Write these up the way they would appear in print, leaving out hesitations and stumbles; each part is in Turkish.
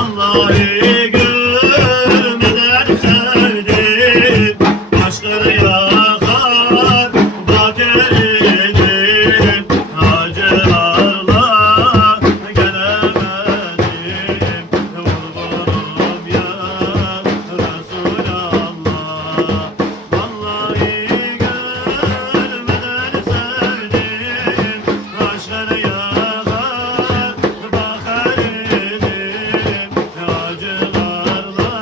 Vallahi görmeden sevdim, aşkını yakar bak eridim, acılarla gelemedim, vurgunum ya Resulallah. Vallahi görmeden sevdim, aşkını yakar bak eridim, acılarla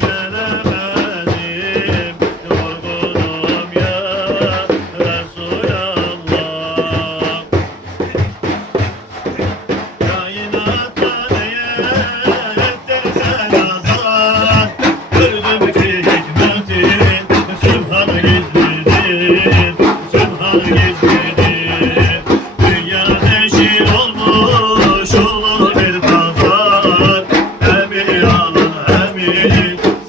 gelemedim, yorgunum ya Resulallah. Kainatta değer ettirsen azar, gördüm ki hikmetin Sübhan gizlidir, Sübhan gizlidir. Dünya neşir olmuş olur bir pazar, hem yalan hem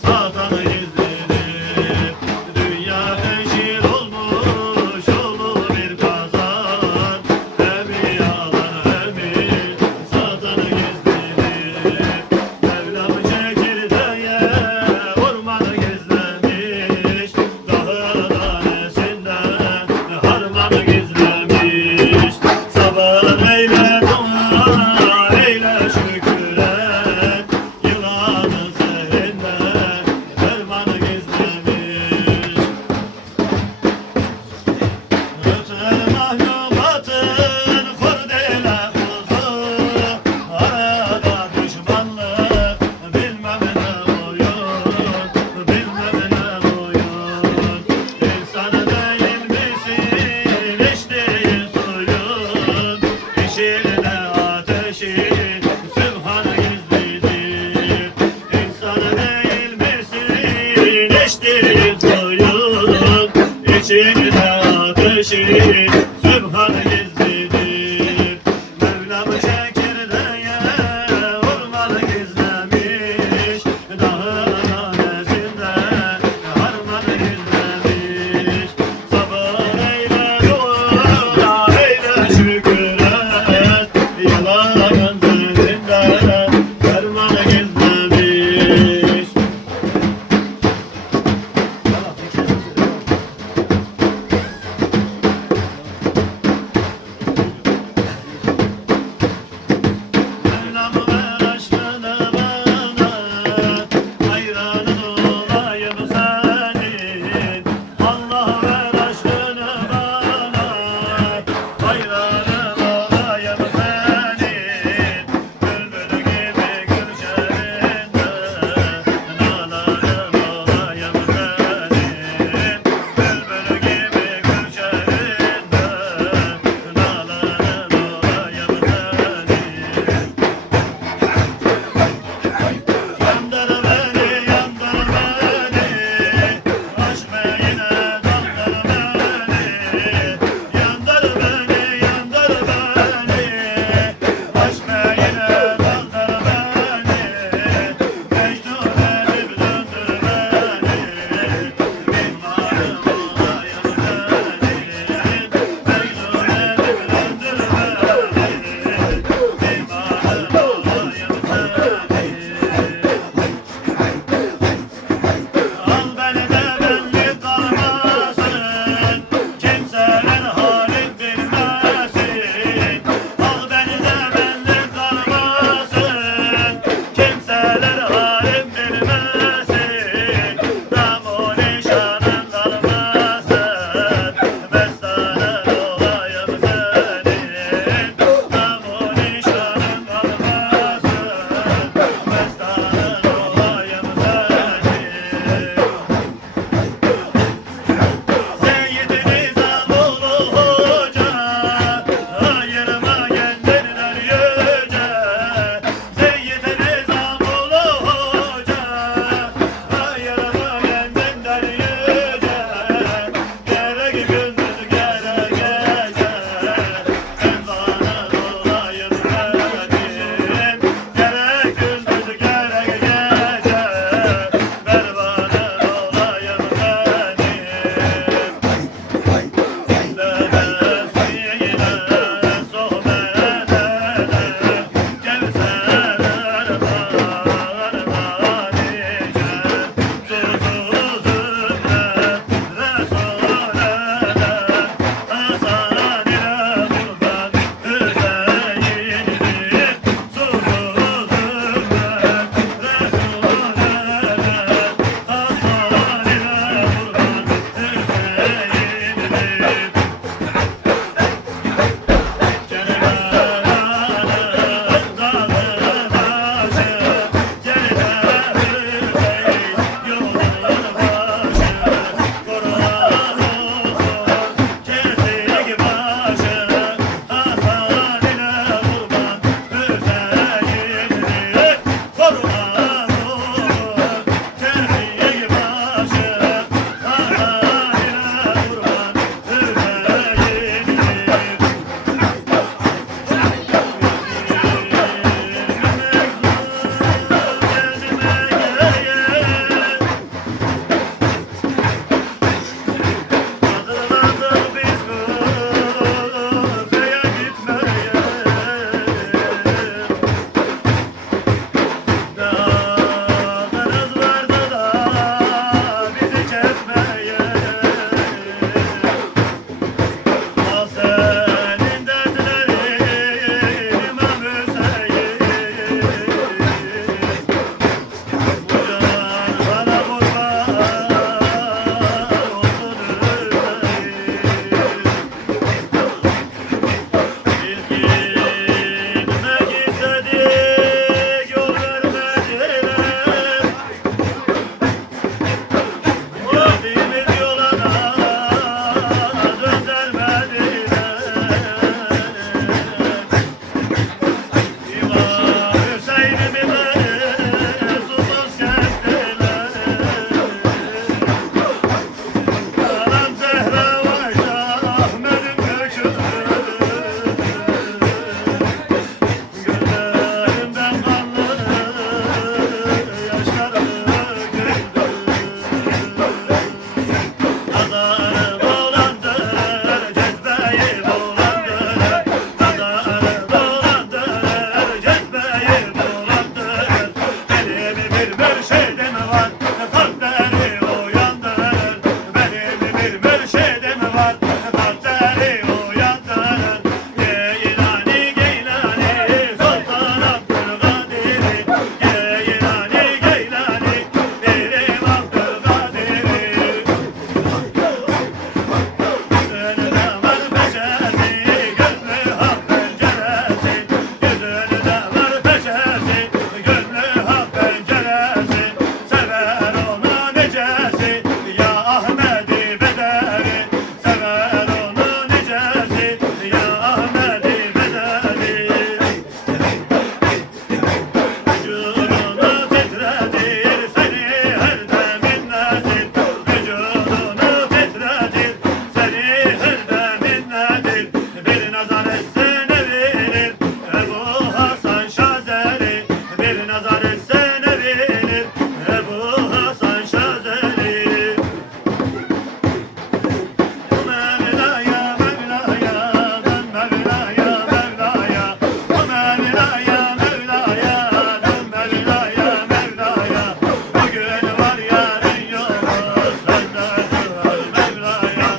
satan gizlidir. Dünya neşir olmuş olur bir pazar, hem yalan hem satan gizlidir. Mevlam çekirdeğe ormanı gizlemiş, dağın tanesinden harmanı gizlemiş. Sabah eyle dua eyle şükür et, yılanın zehrinden dermanı gizlemiş. Öter mahlumatın kurdele kuzu, arada düşmanlık bilmem ne oyun, bilmem ne oyun. İnsan değil misin içtiğin suyun, içinde ateşin Sübhan gizlidir. İnsan değil misin içtiğin suyun, içinde ateşin Sübhan gizlidir. Mevlam çekirdeğe ormanı gizlemiş, dağın tanesinden harmanı gizlemiş. Sabır eyle dua eyle şükür et, yılanın zehrinden dermanı gizlemiş. bir mürşidim var, kalpleri uyandırır. Benim bir mürşidim var, kalpleri uyandırır. Geylani Geylani Sultan Abdülkadir'i, Geylani Geylani Pirim Abdülkadir'i. Gözünde var peşesi, gönlü hak penceresi. Gözünde var peşesi, gönlü hak penceresi. Sever onu necesi, ya Ahmedi Bedevi. Sever onu necesi, ya Ahmedi Bedevi. Vücudunu titretir seni her deminledir. Vücudunu titretir seni her deminledir. Bir nazar etsene verir Ebu Hasan Şazeli. Bir nazar etsene verir Ebu Hasan Şazeli. Mevlaya Mevlaya dön Mevlaya Mevlaya. Mevlaya Mevlaya dön Mevlaya Mevlaya. Bugün var yarın yok sende sır Mevlaya.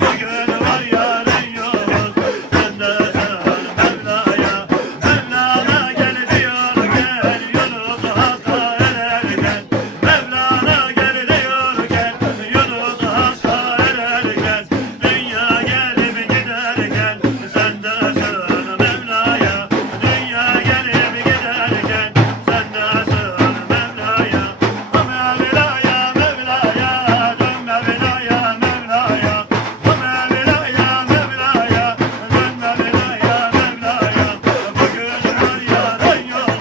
Bugün var yarın yok sende sır Mevlaya. Mevlana gel diyor gel Yunus Hakk'a ererken. Mevlana gel diyor gel Yunus Hakk'a ererken. Dünya gelip giderken sende sır Mevlaya. Dünya gelip giderken sende sır Mevlaya. Mevlaya Mevlaya dön Mevlaya Mevlaya. Mevlaya Mevlaya dön Mevlaya Mevlaya. Bugün var yarın yok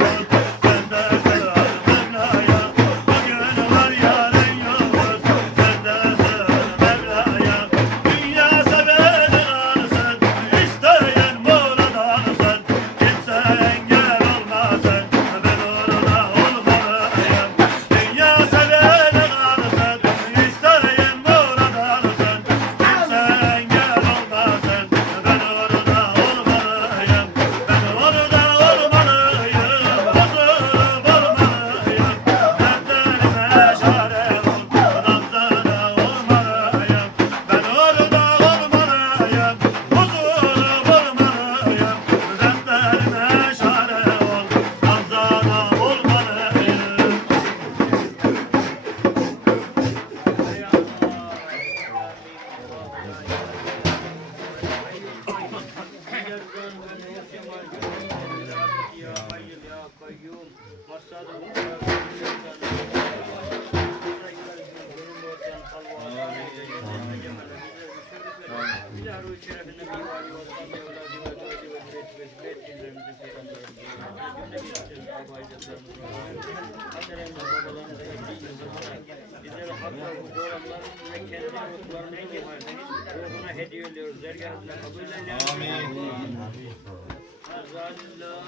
sende sır Mevlaya. Bugün var yarın yok sende sır Mevlaya. Dünya seveni arsın, isteyen murad arsın. Kimse engel olmasın, ben orada olmalıyım. Dünya seveni arsın, isteyen murad arsın. Kimse engel olmasın, ben orada olmalıyım. Ben orada olmalıyım, huzur bulmalıyım. Dertlerime çare ol, Ramazan'a olmalıyım. Ben orada olmalıyım, huzur bulmalıyım. Dertlerime çare ol, Ramazan'a olmalıyım. Hediye ediyoruz. Dergahında kabul edelim. Amin. Azalillah.